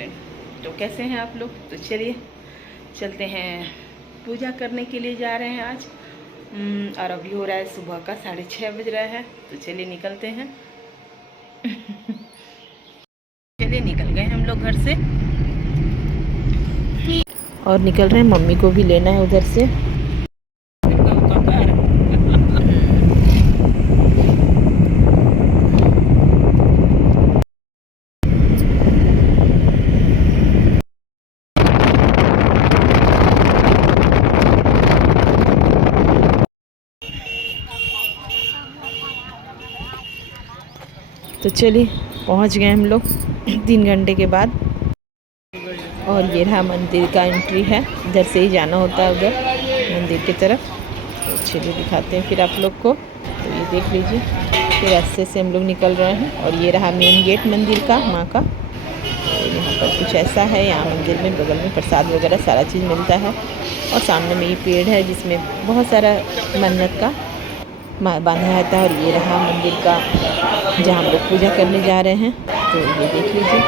Friend, तो कैसे हैं आप लोग। तो चलिए चलते हैं, पूजा करने के लिए जा रहे हैं आज। और अभी हो रहा है सुबह का 6:30 बज रहा है। तो चलिए निकलते हैं। चलिए निकल गए हम लोग घर से और निकल रहे हैं। मम्मी को भी लेना है उधर से। तो चलिए पहुंच गए हम लोग 3 घंटे के बाद। और ये रहा मंदिर का एंट्री है, इधर से ही जाना होता है उधर मंदिर की तरफ। तो चलिए दिखाते हैं फिर आप लोग को। तो ये देख लीजिए, फिर रास्ते से हम लोग निकल रहे हैं। और ये रहा मेन गेट मंदिर का, माँ का। तो यहाँ पर कुछ ऐसा है, यहाँ मंदिर में बगल में प्रसाद वगैरह सारा चीज़ मिलता है। और सामने में ये पेड़ है जिसमें बहुत सारा मन्नत का बांधा रहता है। और ये रहा मंदिर का जहाँ हम लोग पूजा करने जा रहे हैं। तो ये देख लीजिए,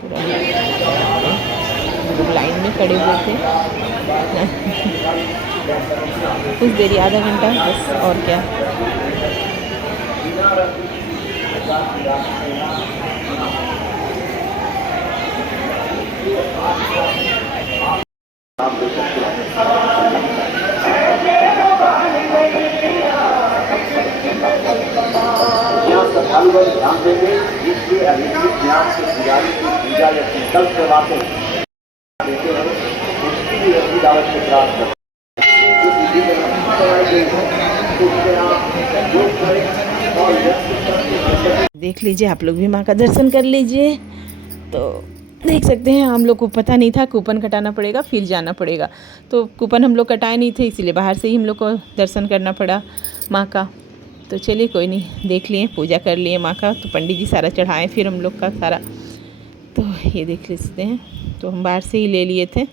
पूरा लोग लाइन में खड़े हुए थे। कुछ देरी, आधा घंटा बस, और क्या। ध्यान देंगे, इसके अधिकृत ज्ञान से पुजारी की पूजा या संकल्प करवाते हैं, देते हैं, उसकी भी अच्छी आवश्यक प्राप्त करते हैं। देख लीजिए, आप लोग भी माँ का दर्शन कर लीजिए। तो देख सकते हैं, हम लोग को पता नहीं था कूपन कटाना पड़ेगा फिर जाना पड़ेगा। तो कूपन हम लोग कटाए नहीं थे, इसीलिए बाहर से ही हम लोग को दर्शन करना पड़ा माँ का। तो चलिए कोई नहीं, देख लिए, पूजा कर लिए माँ का। तो पंडित जी सारा चढ़ाए फिर हम लोग का सारा। तो ये देख सकते हैं, तो हम बाहर से ही ले लिए थे।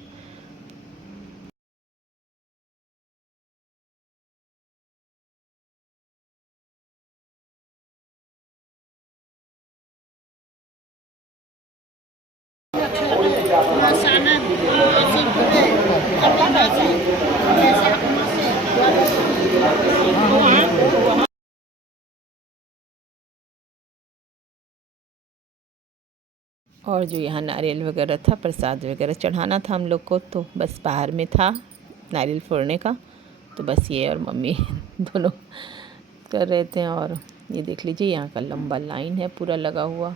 और जो यहाँ नारियल वगैरह था, प्रसाद वगैरह चढ़ाना था हम लोग को, तो बस बाहर में था नारियल फोड़ने का। तो बस ये और मम्मी दोनों कर रहे थे। और ये देख लीजिए, यहाँ का लंबा लाइन है पूरा लगा हुआ।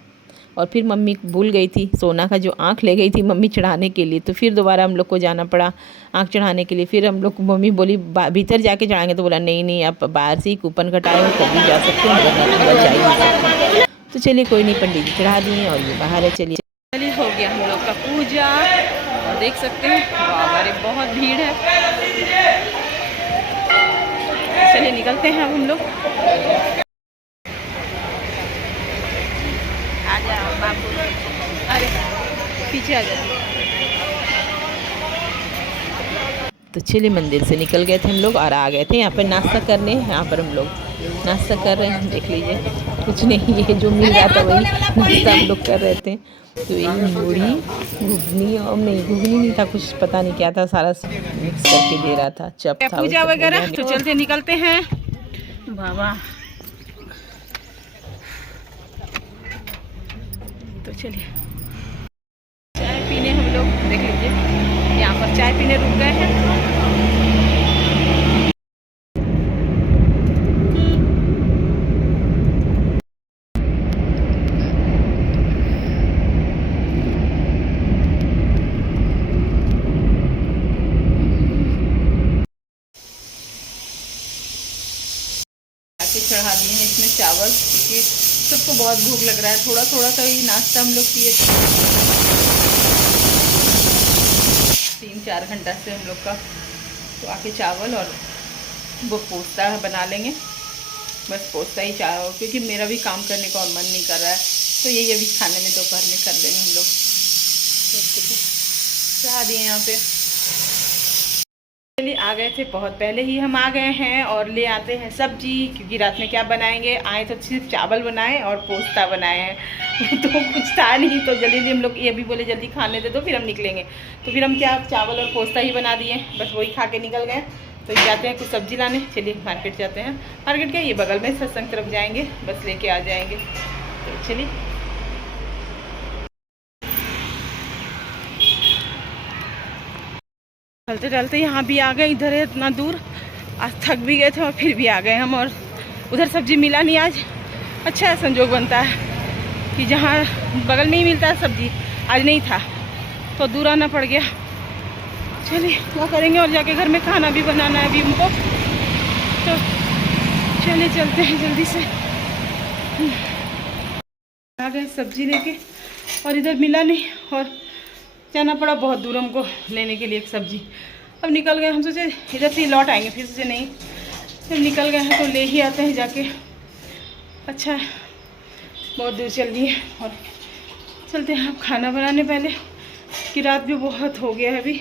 और फिर मम्मी भूल गई थी, सोना का जो आँख ले गई थी मम्मी चढ़ाने के लिए। तो फिर दोबारा हम लोग को जाना पड़ा आँख चढ़ाने के लिए। फिर हम लोग, मम्मी बोली भीतर जाके चढ़ाएंगे। तो बोला नहीं नहीं, आप बाहर से ही कूपन कटाए हो तभी जा सकते हैं, अंदर जा ही नहीं सकते। तो चलिए कोई नहीं, पंडित जी चढ़ा दिए और ये बाहर है। चलिए हो गया हम लोग का पूजा। और देख सकते हैं, हमारे बहुत भीड़ है। चलिए निकलते हैं अब हम लोग। आ जाओ बाबू, अरे पीछे आ जाओ। तो चलिए मंदिर से निकल गए थे हम लोग और आ गए थे यहाँ पर नाश्ता करने। यहाँ पर हम लोग नाश्ता कर रहे हैं, देख लीजिए। कुछ नहीं, ये जो मिल रहा था वही नाश्ता हम लोग कर रहे थे। तो यही मूढ़ी, घुगनी, और नहीं घुगनी नहीं था, कुछ पता नहीं क्या था, सारा मिक्स करके दे रहा था, चप था, पूजा वगैरह। तो चलते निकलते हैं बाबा। तो चलिए चाय पीने हम लोग, देख लीजिए यहाँ पर चाय पीने रुक गए हैं। चढ़ा दिए हैं इसमें चावल, क्योंकि सबको बहुत भूख लग रहा है। थोड़ा थोड़ा सा ही नाश्ता हम लोग किए थे 3-4 घंटा से हम लोग का। तो आके चावल और वो पोस्ता बना लेंगे, बस पोस्ता ही चावल, क्योंकि मेरा भी काम करने का और मन नहीं कर रहा है। तो यही अभी खाने में दोपहर में कर लेंगे हम लोग। चढ़ा दिए यहाँ पे। चलिए आ आ गए थे, बहुत पहले ही हम आ गए हैं और ले आते हैं सब्जी, क्योंकि रात में क्या बनाएंगे। आए तो सिर्फ चावल बनाए और पोस्ता बनाए हैं तो कुछ था नहीं, तो जल्दी हम लोग ये भी बोले जल्दी खाने दे दो फिर हम निकलेंगे। तो फिर हम क्या चावल और पोस्ता ही बना दिए, बस वही खा के निकल गए। तो जाते हैं कुछ सब्जी लाने, चलिए मार्केट जाते हैं। मार्केट क्या ये बगल में सत्संग तरफ जाएंगे, बस लेके आ जाएंगे। तो चलिए चलते चलते यहाँ भी आ गए। इधर है इतना दूर, आज थक भी गए थे और फिर भी आ गए हम। और उधर सब्जी मिला नहीं आज। अच्छा है, संजोग बनता है कि जहाँ बगल में ही मिलता है सब्जी, आज नहीं था तो दूर आना पड़ गया। चलिए क्या करेंगे, और जाके घर में खाना भी बनाना है अभी उनको। तो चलिए चलते हैं जल्दी से। आ गए सब्जी लेके और इधर मिला नहीं और जाना पड़ा बहुत दूर हमको लेने के लिए एक सब्जी। अब निकल गए, हम सोचे इधर से लौट आएंगे, फिर से नहीं, फिर निकल गए हैं तो ले ही आते हैं जाके। अच्छा है, बहुत दूर चल दिए और चलते हैं अब खाना बनाने पहले, कि रात भी बहुत हो गया है। अभी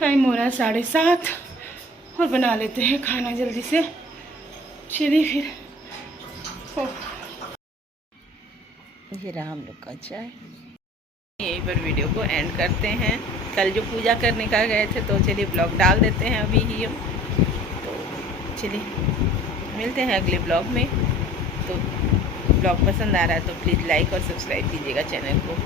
टाइम हो रहा है 7:30 और बना लेते हैं खाना जल्दी से। चलिए फिर ये रहा हम लोग का चाय। यहीं पर वीडियो को एंड करते हैं। कल जो पूजा करने का गए थे तो चलिए ब्लॉग डाल देते हैं अभी ही हम। तो चलिए मिलते हैं अगले ब्लॉग में। तो ब्लॉग पसंद आ रहा है तो प्लीज़ लाइक और सब्सक्राइब कीजिएगा चैनल को।